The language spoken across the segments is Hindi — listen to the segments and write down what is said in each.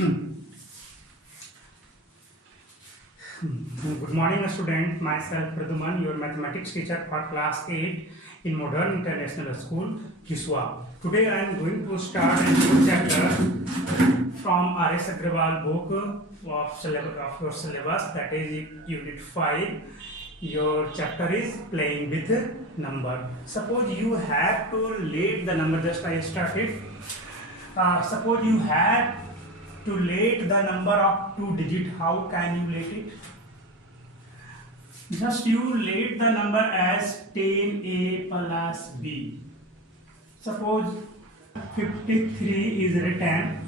Good morning, student. Myself Praduman, your mathematics teacher for class 8 in Modern International School, Kiswa. Today I am going to start a new chapter from R.S. Agrawal book of your syllabus, that is Unit 5. Your chapter is playing with number. Suppose you have to late the number, just I started. Suppose you have to late the number of 2 digit, how can you late it? Just you late the number as 10a plus b. Suppose 53 is written.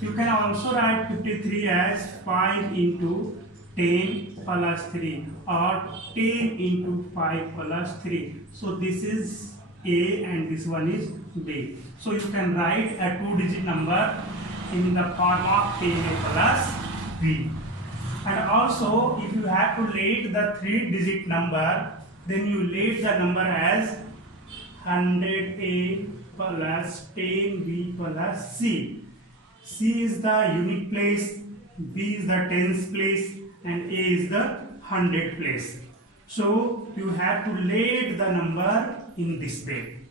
You can also write 53 as 5 into 10 plus 3 or 10 into 5 plus 3. So this is A and this one is B. So you can write a 2-digit number in the form of 10a plus b. And also if you have to late the 3-digit number, then you late the number as 100a plus 10b plus c. C is the unit place, B is the tens place, and A is the hundred place. So you have to late the number in this way.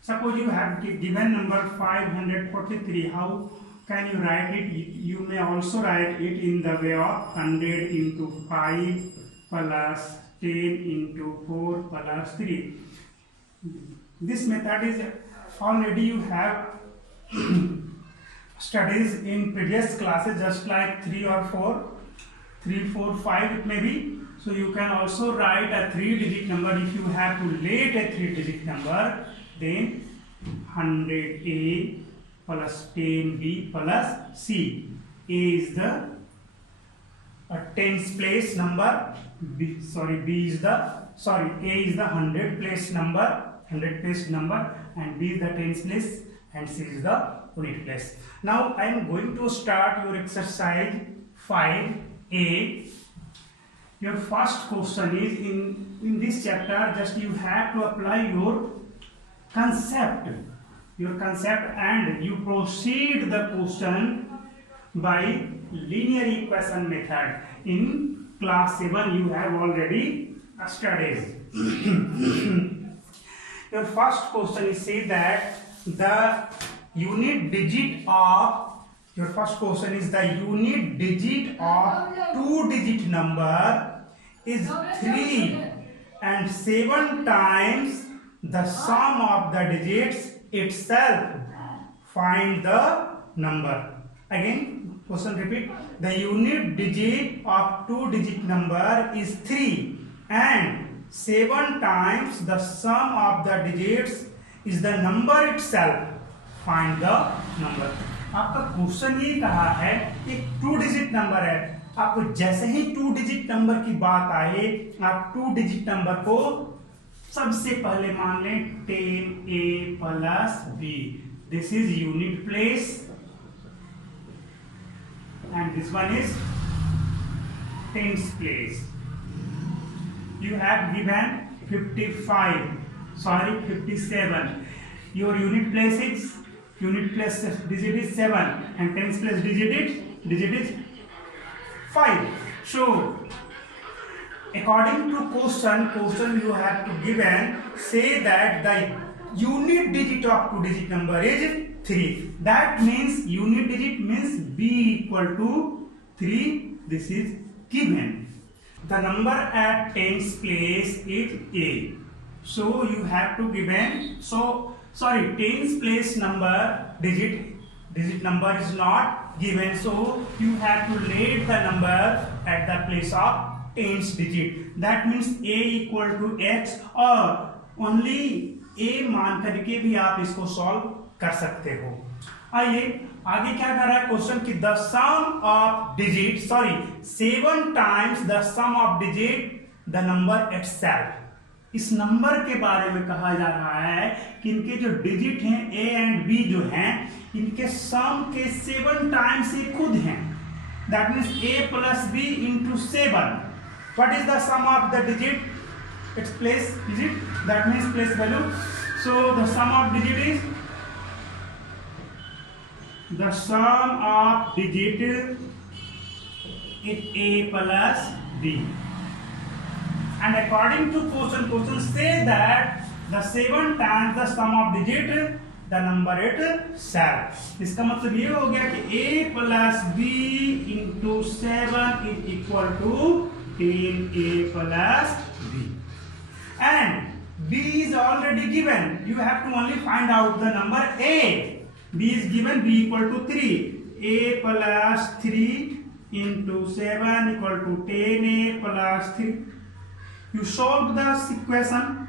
Suppose you have given number 543. How can you write it? You may also write it in the way of 100 into 5 plus 10 into 4 plus 3. This method is already you have studies in previous classes, just like 3 or 4, 3, 4, 5 it may be. So you can also write a 3-digit number. If you have to late a 3-digit number, then 100a plus 10b plus c. A is the tens place number. B is A is the 100 place number, and B is the tens place, and C is the unit place. Now I am going to start your exercise 5a. Your first question is in this chapter, just you have to apply your concept, and you proceed the question by linear equation method. In class 7 you have already studied. Your first question is say that the unit digit of 2-digit number is 3 and 7 times the sum of the digits itself. Find the number. Again, question repeat. The unit digit of 2-digit number is 3 and 7 times the sum of the digits is the number itself. Find the number. आपका क्वेश्चन ये कहा है एक 2-डिजिट नंबर है. आपको जैसे ही 2-डिजिट नंबर की बात आए, आप 2-डिजिट नंबर को सबसे पहले मान लें 10a plus b. This is unit place and this one is tens place. You have given 57. Your unit place digit is 7 and tens place digit is 5. So according to question you have to given, say that the unit digit of 2-digit number is 3. That means unit digit means b equal to 3. This is given. The number at tens place is a. So you have to given, tens place number digit number is not given, so you have to late the number at the place of tens digit. That means a equal to x, और only a मान करके भी आप इसको सॉल्व कर सकते हो. आइए आगे क्या कर रहा है क्वेश्चन की the sum of digit 7 times the sum of digit the number itself. इस नंबर के बारे में कहा जा रहा है कि इनके जो डिजिट हैं a एंड b जो हैं, इनके सम के 7 टाइम्स से खुद हैं. That means a plus b into 7. What is the sum of the digit? Its place digit, that means place value. So the sum of digit is the sum of digit is a plus b, and according to question say that the 7 times the sum of digit the number it 7. इसका मतलब ये हो गया कि a plus b into 7 is equal to 10a plus b, and b is already given. You have to only find out the number a. b is given, b equal to 3. a plus 3 into 7 equal to 10a plus 3. You solve the equation.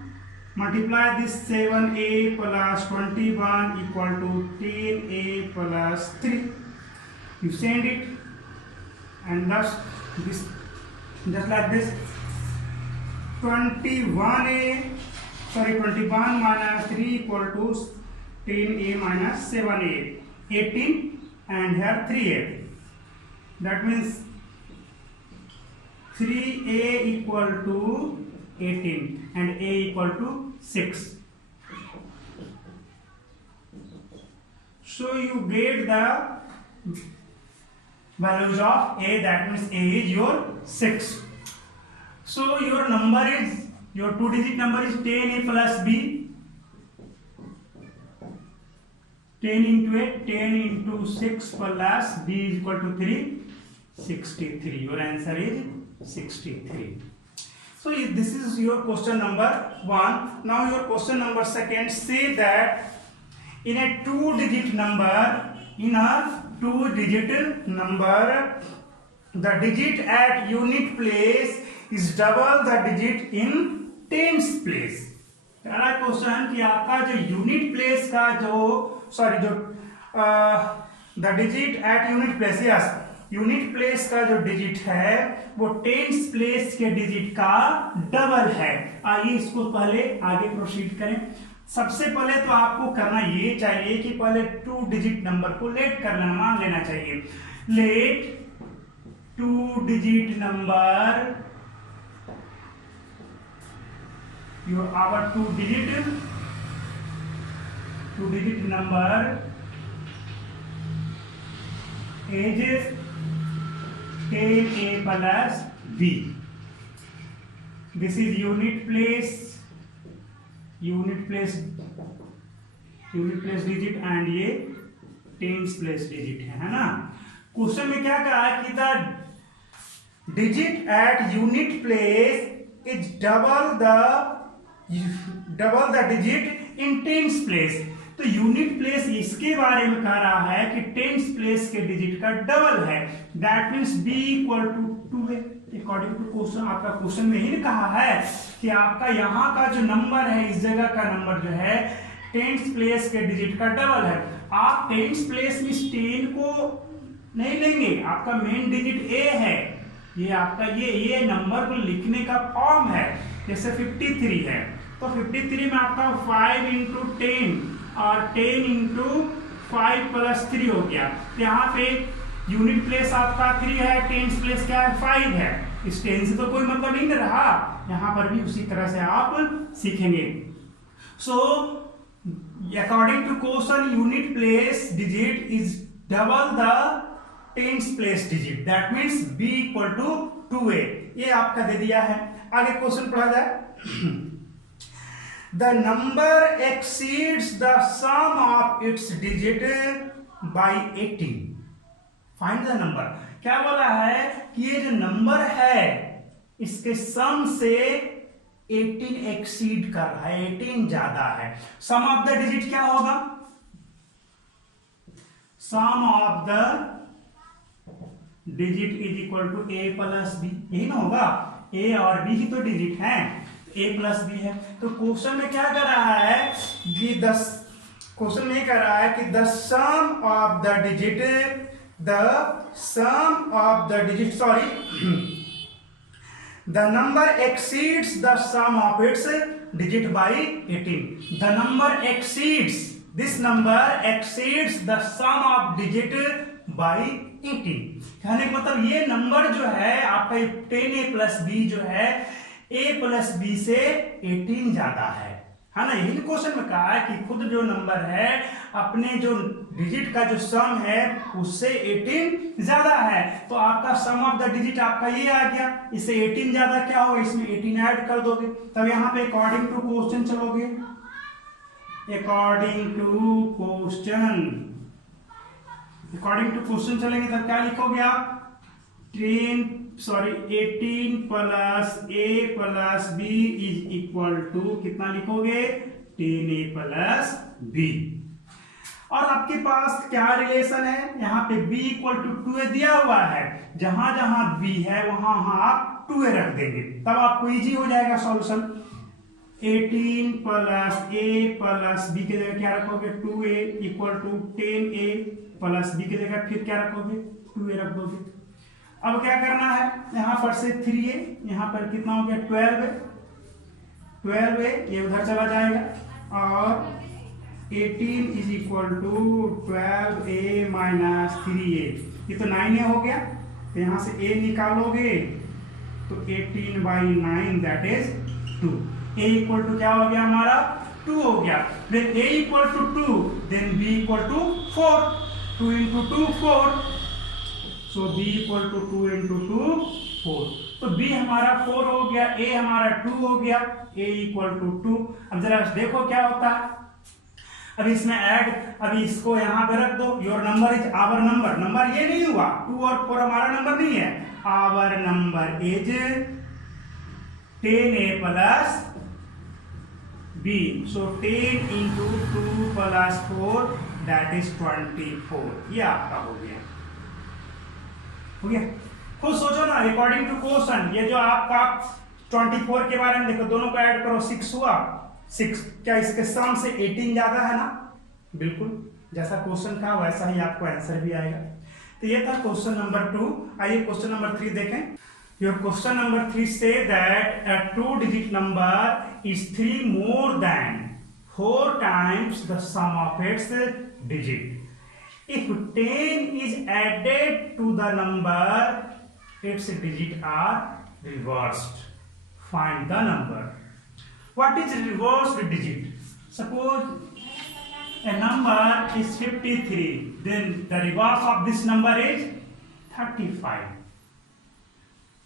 Multiply this 7a plus 21 equal to 10a plus 3. You send it, and thus this just like this. 21 minus 3 equal to 10a minus 7a, 18, and here 3a. That means 3a equal to 18 and a equal to 6. So you get the values of a, that means a is your 6. So your number is, your 2-digit number is 10a plus b. 10 into 8, 10 into 6 plus b is equal to 3, 63. Your answer is 63. So this is your question number 1. Now your question number 2 say that in a 2-digit number, the digit at unit place is double the digit in tens place. पहला क्वेश्चन कि आपका जो यूनिट प्लेस का the digit at unit place, yes unit place का जो डिजिट है वो टेंस प्लेस के डिजिट का डबल है. आइए इसको पहले आगे प्रोसीड करें. सबसे पहले तो आपको करना ये चाहिए कि पहले 2-डिजिट नंबर को लेट करना मान लेना चाहिए. Let two digit number, our 2-digit number is 10a plus b. This is unit place digit and ये टेंस प्लेस डिजिट है ना. क्वेश्चन में क्या कहा कि the digit at unit place is double the digit in tens place. तो यूनिट प्लेस इसके बारे में कह रहा है कि टेंस प्लेस के डिजिट का डबल है. That means b equal to 2a. According to question, आपका क्वेश्चन में ही कहा है कि आपका यहाँ का जो नंबर है, इस जगह का नंबर जो है टेंस प्लेस के डिजिट का डबल है. आप टेंस प्लेस में 10 को नहीं लेंगे, आपका मेन डिजिट a है. ये आपका ये नंबर को लिखने का फॉर्म है. जैसे 53 है तो 53 में आपका 5 into 10 और 10 into 5 plus 3 हो गया. यहाँ पे यूनिट प्लेस आपका 3 है, टेंस प्लेस क्या है 5 है. इस 10 से तो कोई मतलब नहीं रहा. यहाँ पर भी उसी तरह से आप सीखेंगे. So according to question unit place digit is double the tens place digit. That means b equal to 2a. ये आपका दे दिया है. आगे क्वेश्चन पढ़ा जाए. The number exceeds the sum of its digit by 18. Find the number. क्या बोला है कि ये जो नंबर है इसके सम से 18 एक्सीड कर रहा है, 18 ज्यादा है. सम ऑफ द डिजिट क्या होगा? Sum of the digit is equal to a plus b. यही ना होगा, a और b ही तो डिजिट हैं, a प्लस b है. तो क्वेश्चन में क्या कर रहा है कि the sum of the digit the number exceeds the sum of its digit by 18. The number exceeds, this number exceeds the sum of digit by 18. कहने का मतलब ये नंबर जो है आपका 10a plus b जो है a plus b से 18 ज्यादा है है ना। यही क्वेश्चन में कहा है कि खुद जो नंबर है अपने जो डिजिट का जो सम है उससे 18 ज्यादा है, तो आपका सम ऑफ द डिजिट आपका ये आ गया, इससे 18 ज्यादा क्या होगा, इसमें 18 ऐड कर दोगे, तब यहाँ पे अकॉर्डिंग टू क्वेश्चन चलोगे, अकॉर्डिंग टू क्वेश्चन चलेंगे तब क्या लिखोगे आप, 18 plus a plus b is equal to कितना लिखोगे, 10a प्लस b। और आपके पास क्या रिलेशन है, यहाँ पे b इक्वल टू 2a दिया हुआ है, जहां जहां b है वहां आप 2a रख देंगे, तब आपको इजी हो जाएगा solution. 18 plus a plus b की जगह क्या रखोगे, 2a equal to 10a plus b की जगह फिर क्या रखोगे, 2a रख दोगे। अब क्या करना है, यहां पर से 3a, यहां पर कितना हो गया 12a, ये उधर चला जाएगा और 18 is equal to 12a minus 3a, ये तो 9a हो गया, तो यहां से a निकालोगे तो 18/9 that is 2। a equal to क्या हो गया हमारा, 2 हो गया। Then a equal to 2, then b equal to 4, 2 into 2 4, so b equal to 2 into 2 4, तो b हमारा 4 हो गया, a हमारा 2 हो गया, a इक्वल टू 2। अब जरा देखो क्या होता है, अब इसमें ऐड, अभी इसको यहाँ पे रख दो, your number is our number, number ये नहीं हुआ 2 और 4 हमारा नंबर नहीं है, our number is 10a plus b, so 10 into 2 plus 4 that is 24, ये आपका हो गया। खुद सोचो ना, अकॉर्डिंग टू क्वेश्चन, ये जो आपका 24 के बारे में देखो, दोनों को ऐड करो 6 हुआ, 6 क्या इसके सम से 18 ज्यादा है ना, बिल्कुल जैसा क्वेश्चन था वैसा ही आपको आंसर भी आएगा। तो ये था क्वेश्चन नंबर 2। आइए क्वेश्चन नंबर 3 देखें। Your question number 3 say that a 2 digit number is 3 more then 4 times the sum of its digit. If 10 is added to the number, its digits are reversed. Find the number. What is reversed digit? Suppose a number is 53, then the reverse of this number is 35.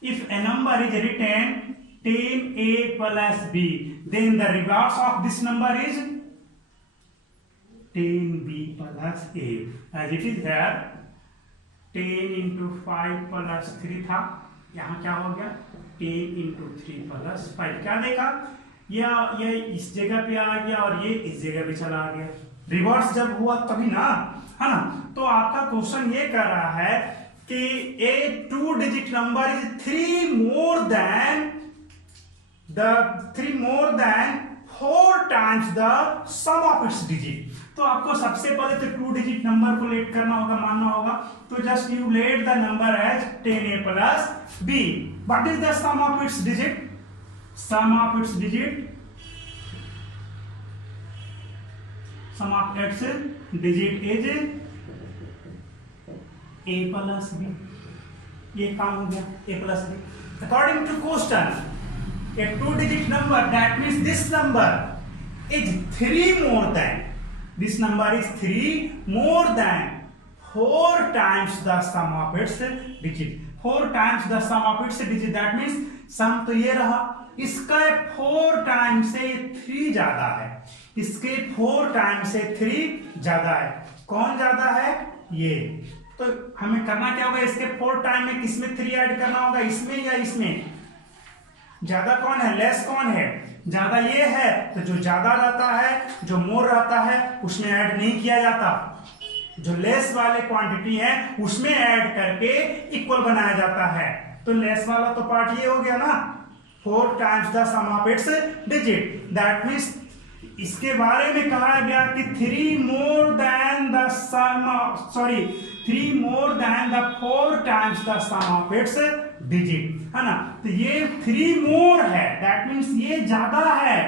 If a number is written 10a plus b, then the reverse of this number is 10b plus a, as it is here 10 into 5 plus 3 था, यहाँ क्या हो गया 10 into 3 plus 5, क्या देखा, ये इस जगह पे आ गया और ये इस जगह पे चला गया, रिवर्स जब हुआ तभी ना, है ना। तो आपका क्वेश्चन ये कर रहा है कि a 2 digit number is 3 more than 4 times the sum of its digit। तो आपको सबसे पहले तो 2 डिजिट नंबर को लेट करना होगा, मानना होगा, तो just you let the number as 10a plus b। What is the sum of its digit, sum of its digit is a plus b, ये काम हो गया a plus b। According to question, a 2 digit number, that means this number is 3 more than, this number is 3 more than 4 times the sum of its digit, 4 times the sum of its digit, that means sum तो ये रहा, इसका 4 टाइम्स से 3 ज्यादा है, इसके 4 टाइम्स से 3 ज्यादा है, कौन ज्यादा है ये, तो हमें करना क्या होगा, इसके 4 टाइम में किसमें 3 ऐड करना होगा, इसमें या इसमें, ज्यादा कौन है, लेस कौन है, ज्यादा ये है, तो जो ज्यादा रहता है, जो मोर रहता है उसमें ऐड नहीं किया जाता, जो लेस वाले क्वांटिटी है उसमें ऐड करके इक्वल बनाया जाता है। तो लेस वाला तो पार्ट ये हो गया ना, 4 times the sum of its digit, that means इसके बारे में कहा गया कि 3 more than the 4 times the sum of its digit, है ना। तो ये 3 more है, that means ये ज्यादा है,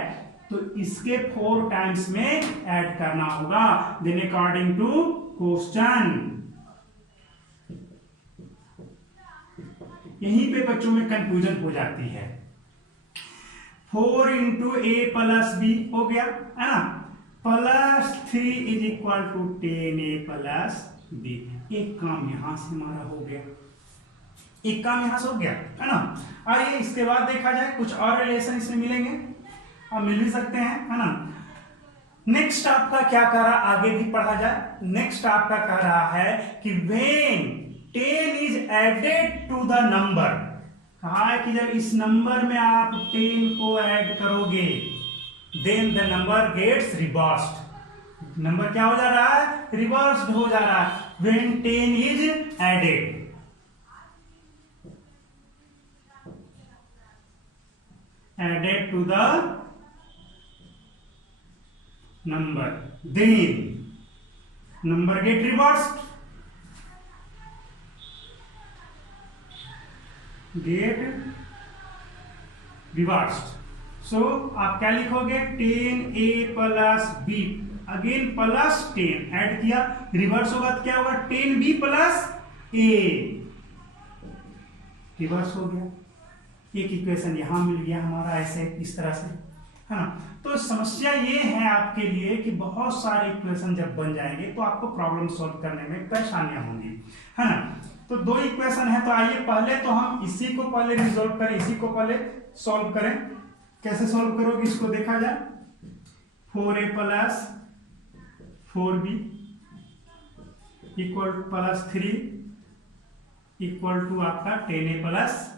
तो इसके 4 टाइम्स में ऐड करना होगा। देन अकॉर्डिंग टू क्वेश्चन, यहीं पे बच्चों में कंफ्यूजन हो जाती है। 4 इंटू ए प्लस बी हो गया, है ना, plus 3 is equal to 10a plus B. एक काम यहां से हमारा हो गया, एक काम यहां से हो गया, है ना। आइए इसके बाद देखा जाए कुछ और रिलेशन इसमें मिलेंगे, अब मिल भी सकते हैं, है ना। नेक्स्ट आपका क्या कह रहा, आगे भी पढ़ा जाए। नेक्स्ट आपका कह रहा है कि when 10 is added to the number, कहा है कि जब इस नंबर में आप 10 को ऐड करोगे then the number gets reversed. Number क्या हो जा रहा है, रिवर्स्ड हो जा रहा है। When 10 is added, added to the number, then number get reversed, get reversed। so आप क्या लिखोगे, 10a plus b, again plus 10 add किया, रिवर्स होगा तो क्या होगा, 10b प्लस a, रिवर्स हो गया। एक इक्वेशन यहां मिल गया हमारा, ऐसे इस तरह से, है ना। तो समस्या ये है आपके लिए कि बहुत सारे इक्वेशन जब बन जाएंगे तो आपको प्रॉब्लम सॉल्व करने में परेशानियां होंगी, है ना। तो दो इक्वेशन है, तो आइए पहले तो हम इसी को पहले रिजॉल्व करें, इसी को पहले सॉल्व करें। कैसे सॉल्व करोगे इसको देखा जाए। 4a plus 4b equal plus 3 equal to आपका 10a प्लस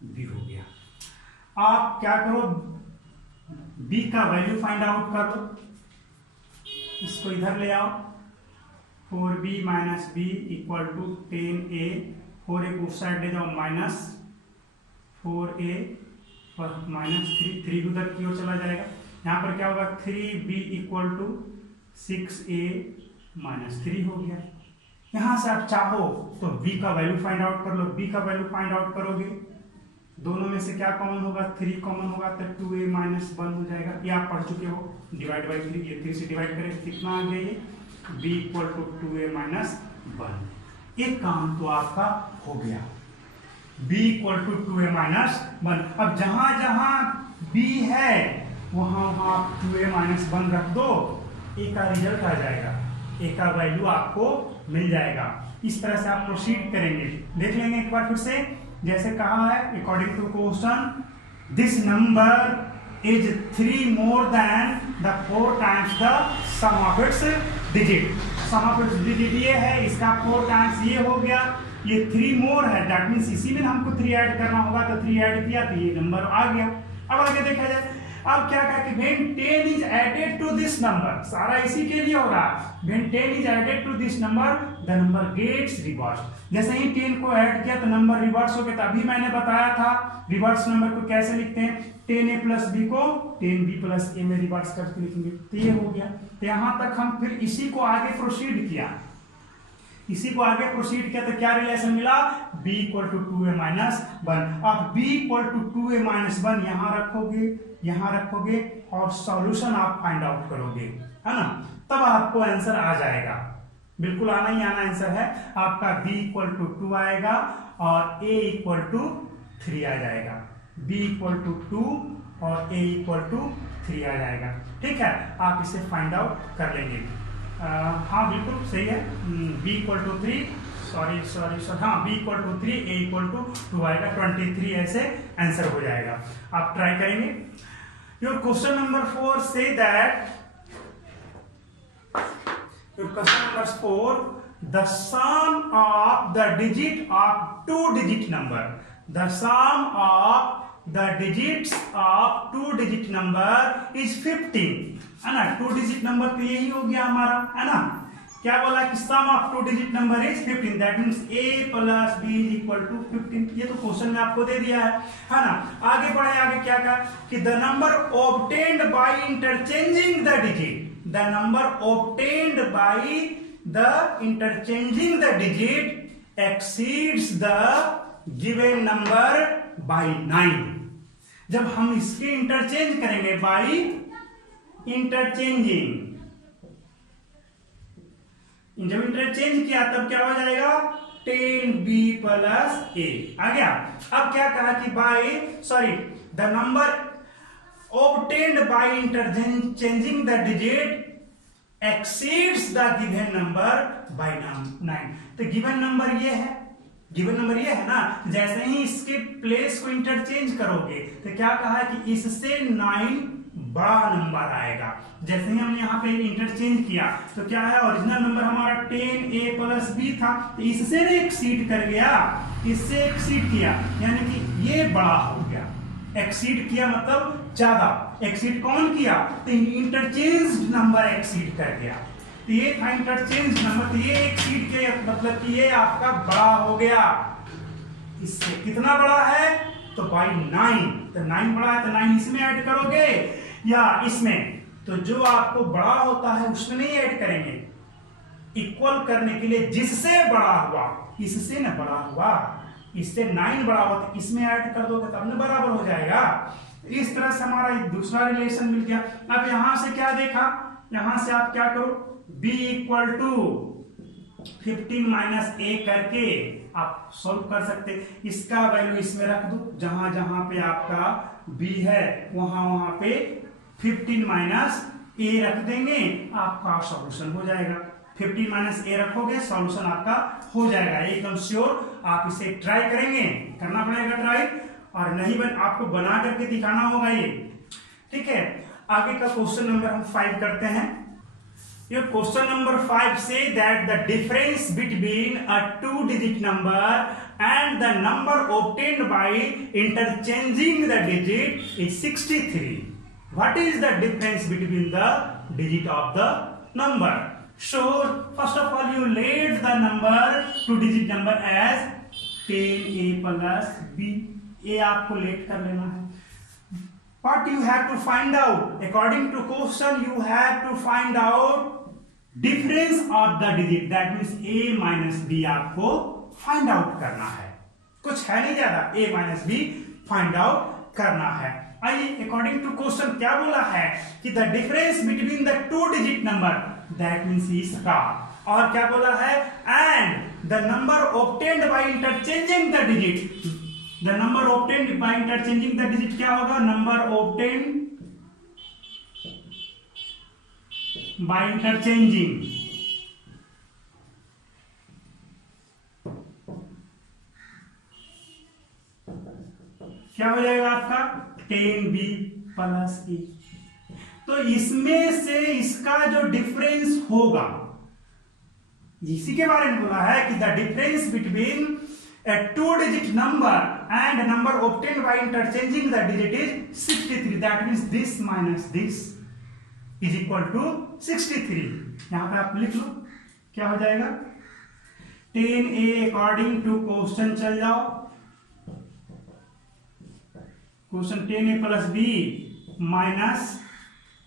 बी हो गया। आप क्या करो, b का वैल्यू फाइंड आउट कर लो, इसको इधर ले आओ। 4b minus B equal to 10a, 4a को उस साइड ले जाओ, माइनस 4a पर माइनस 3 उधर की ओर चला जाएगा। यहाँ पर क्या होगा, 3b equal to 6a minus 3 हो गया। यहां से आप चाहो तो b का वैल्यू फाइंड आउट कर लो। b का वैल्यू फाइंड आउट करोगे, दोनों में से क्या कॉमन होगा, 3 कॉमन होगा तो 2a माइनस 1 हो जाएगा। ये आप पढ़ चुके हो, डिवाइड बाई 3, ये 3 से डिवाइड करें कितना आ गया, ये b equal to 2a minus 1। एक काम तो आपका हो गया, b equal to 2a minus 1। अब जहां जहां b है वहां वहां आप 2a माइनस 1 रख दो, a का रिजल्ट आ जाएगा, a का वैल्यू आपको मिल जाएगा। इस तरह से आप प्रोसीड करेंगे। देख लेंगे एक बार फिर से, जैसे कहा है according to question, this number is 3 more than the 4 times the sum of its digit. Sum of its digit ये है, इसका 4 टाइम्स ये हो गया, ये 3 मोर है, दैट मीन्स इसी में हमको 3 ऐड करना होगा, तो 3 ऐड किया तो ये नंबर आ गया। अब आगे देखा जाए, अब क्या कहा कि when 10 is added to this number, सारा इसी के लिए हो रहा, when 10 is added to this number the number gets reversed। जैसे ही 10 को ऐड किया तो नंबर रिवर्स हो गया। तो अभी मैंने बताया था रिवर्स नंबर को कैसे लिखते हैं, 10a प्लस बी को 10b प्लस ए में रिवर्स करके लिखेंगे, तो ये हो गया। तो यहां तक हम फिर इसी को आगे प्रोसीड किया, इसी को आगे प्रोसीड किया तो क्या रिलेशन मिला, b equal to 2a minus 1। अब b equal to 2a minus 1 यहां रखोगे और सॉल्यूशन आप फाइंड आउट करोगे, है ना, तब आपको आंसर आ जाएगा। बिल्कुल आना ही आना आंसर है आपका, b इक्वल टू 2 आएगा और a इक्वल टू 3 आ जाएगा, b इक्वल टू 2 और a इक्वल टू 3 आ जाएगा। ठीक है, आप इसे फाइंड आउट कर लेंगे। हाँ बिल्कुल सही है, b इक्वल टू 3, सॉरी हाँ, b equal to 3, a equal to 2 आएगा, 23 ऐसे आंसर हो जाएगा। आप ट्राई करेंगे। योर क्वेश्चन नंबर 4 से that, your question number 4, the sum of the digit of 2 digit number, the sum of the digits of 2 digit number is 15, है ना। 2 digit number तो यही हो गया हमारा, है ना। क्या बोला कि sum of 2 digit number is 15, that means a plus b is equal to 15। ये तो क्वेश्चन में आपको दे दिया है ना। आगे बढ़े, आगे क्या कहा कि the number obtained by interchanging the digit, the number obtained by the interchanging the digit exceeds the given number by 9। जब हम इसके इंटरचेंज करेंगे बाई इंटरचेंजिंग, जब इंटरचेंज किया तब क्या हो जाएगा, 10b प्लस a आ गया। अब क्या कहा कि the number obtained by interchanging the digit exceeds the given number by 9। तो गिवन नंबर ये है, गिवन नंबर ये है ना, जैसे ही इसके प्लेस को इंटरचेंज करोगे तो क्या कहा है कि इससे 9 बड़ा नंबर आएगा। जैसे ही हमने यहाँ पे इंटरचेंज किया तो क्या है, ओरिजिनल नंबर हमारा 10a प्लस b था, तो इससे ने एक्सीड कर गया, इससे एक्सीड किया, यानी कि ये बड़ा हो गया। एक्सीड किया मतलब ज्यादा, एक्सीड कौन किया, तो इंटरचेंज नंबर एक्सीड कर गया। तो ये था इंटरचेंज नंबर, तो ये एक्सीड किया मतलब कि ये आपका बड़ा हो गया। इससे कितना बड़ा है, तो बाई 9, तो 9 बड़ा है तो 9 इसमें ऐड करोगे या इसमें, तो जो आपको बड़ा होता है उसमें नहीं ऐड करेंगे, इक्वल करने के लिए जिससे बड़ा हुआ, इससे ना बड़ा हुआ, इससे 9 बड़ा हुआ तो इसमें ऐड कर दोगे तब ना बराबर हो जाएगा। इस तरह से हमारा एक दूसरा रिलेशन मिल गया। अब यहां से क्या देखा, यहां से आप क्या करो, b equal to 15 minus a करके आप सॉल्व कर सकते। इसका वैल्यू इसमें रख दो, जहां जहां पे आपका b है वहां वहां पे 15 माइनस a रख देंगे, आपका सॉल्यूशन हो जाएगा। 15 माइनस a रखोगे, सॉल्यूशन आपका हो जाएगा, एकदम श्योर। आप इसे ट्राई करेंगे, करना पड़ेगा ट्राई, और नहीं आपको बना करके दिखाना होगा ये, ठीक है। आगे का क्वेश्चन नंबर हम 5 करते हैं। ये question number 5 say that the difference between a 2-digit number and the number obtained by interchanging the digit is 63. What is the difference between the digit of the number? So first of all you let the number 2-digit number as 10a plus b। a आपको लेट कर लेना है। What you have to find out, according to question you have to find out difference of the digit, that means a minus b आपको find out करना है, कुछ है नहीं ज्यादा, a minus b find out करना है। आइए according to question क्या बोला है कि the difference between the 2-digit number, that means इसका, और क्या बोला है, and the number obtained by interchanging the digit, the number obtained by interchanging the digit क्या होगा, number obtained by interchanging क्या हो जाएगा आपका 10b प्लस a। तो इसमें से इसका जो डिफरेंस होगा, इसी के बारे में बोला है कि the difference between a 2-digit number and number obtained by interchanging the digit is 63, that means this minus this is equal to 63। यहां पे आप लिख लो क्या हो जाएगा, 10a अकॉर्डिंग टू क्वेश्चन चल जाओ, question 10a plus b minus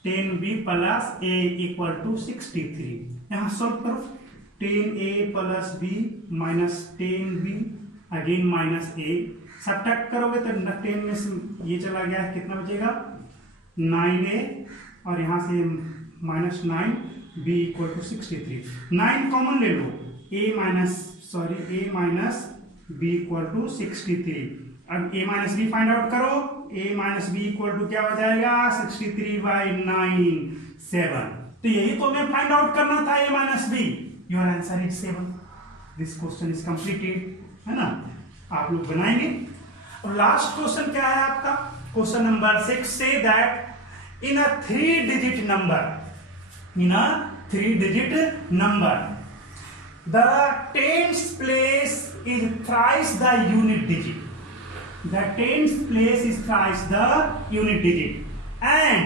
10b plus a equal to 63। यहां सॉल्व करो, 10a plus b minus 10b again minus a, subtract करोगे तो 10 में से ये चला गया, कितना बचेगा 9a, और यहां से minus 9 b equal to 63। 9 common ले लो, a minus b equal to 63। अब a minus b find out करो, a minus b equal to क्या हो जाएगा 63/9 7। तो यही तो हमें फाइंड आउट करना था, a minus b। Your answer is 7। This question is completed, है ना, आप लोग बनाएंगे। और लास्ट क्वेश्चन क्या है आपका, question number 6 say that in a 3-digit number the tens place is thrice the unit digit, the tens place is thrice the unit digit, and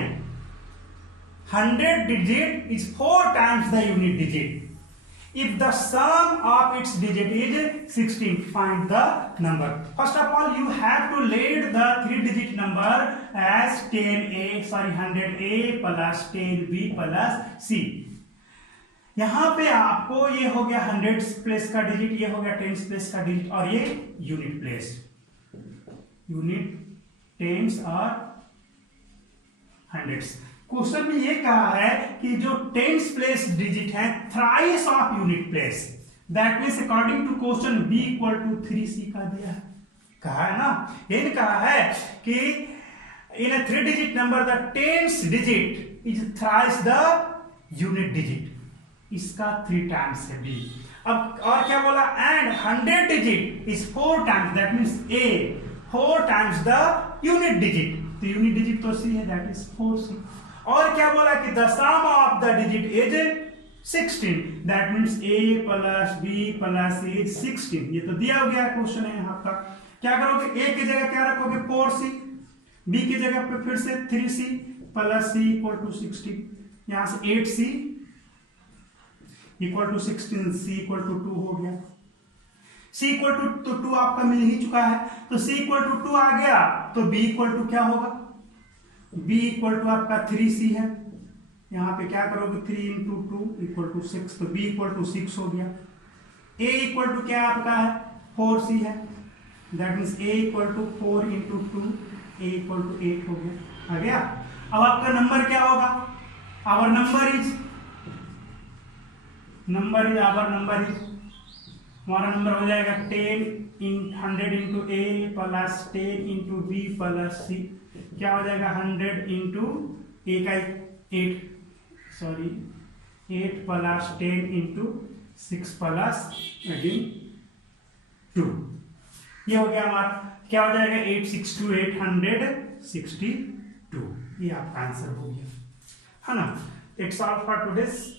100 digit is 4 times the unit digit. If the sum of its digit is 16, find the number. First of all, you have to let the 3-digit number as 100a plus 10b plus c। यहां पे आपको ये हो गया 100 प्लेस का डिजिट, ये हो गया 10 प्लेस का डिजिट, और ये यूनिट प्लेस, यूनिट टेंस और हंड्रेड्स। क्वेश्चन में ये कहा है कि जो टेंस प्लेस डिजिट है thrice of unit place, that means according to question b equal to 3c का दिया है, कहा है ना, ये कहा है कि In a 3-digit number, the tens digit is thrice the unit digit. इसका 3 times है B. अब और क्या बोला? And 100 digit is 4 times. That means A 4 times the unit digit. तो unit digit तो C है. That is 4C. और क्या बोला कि the sum of the digit is 16. That means A plus B plus C is 16. ये तो दिया हो गया क्वेश्चन है आपका. क्या करोगे? A की जगह क्या रखोगे? 4C. B की जगह पे फिर से 3C plus C equal to 16. यहां से 8C equal to 16, C equal to 2 हो गया. C इक्वल टू 2 आपका मिल ही चुका है, तो C इक्वल टू 2 आ गया, तो B इक्वल टू क्या होगा? B इक्वल टू आपका 3C है. यहाँ पे क्या करोगे? 3 इंटू 2 इक्वल टू 6, तो B इक्वल टू 6 हो गया. A इक्वल टू क्या आपका है? 4C है. That means A equal to 4 into 2, A equal to 8 हो गया. आ गया. अब आपका नंबर क्या होगा? आवर नंबर इज हमारा नंबर हो जाएगा 100 into A plus 10 into B plus C. क्या हो जाएगा? 100 इंटू A का 8 प्लस 10 इंटू 6 प्लस 2. ये हो गया हमारा. क्या हो जाएगा? 862. ये आपका आंसर हो गया, है ना. It's all for today's.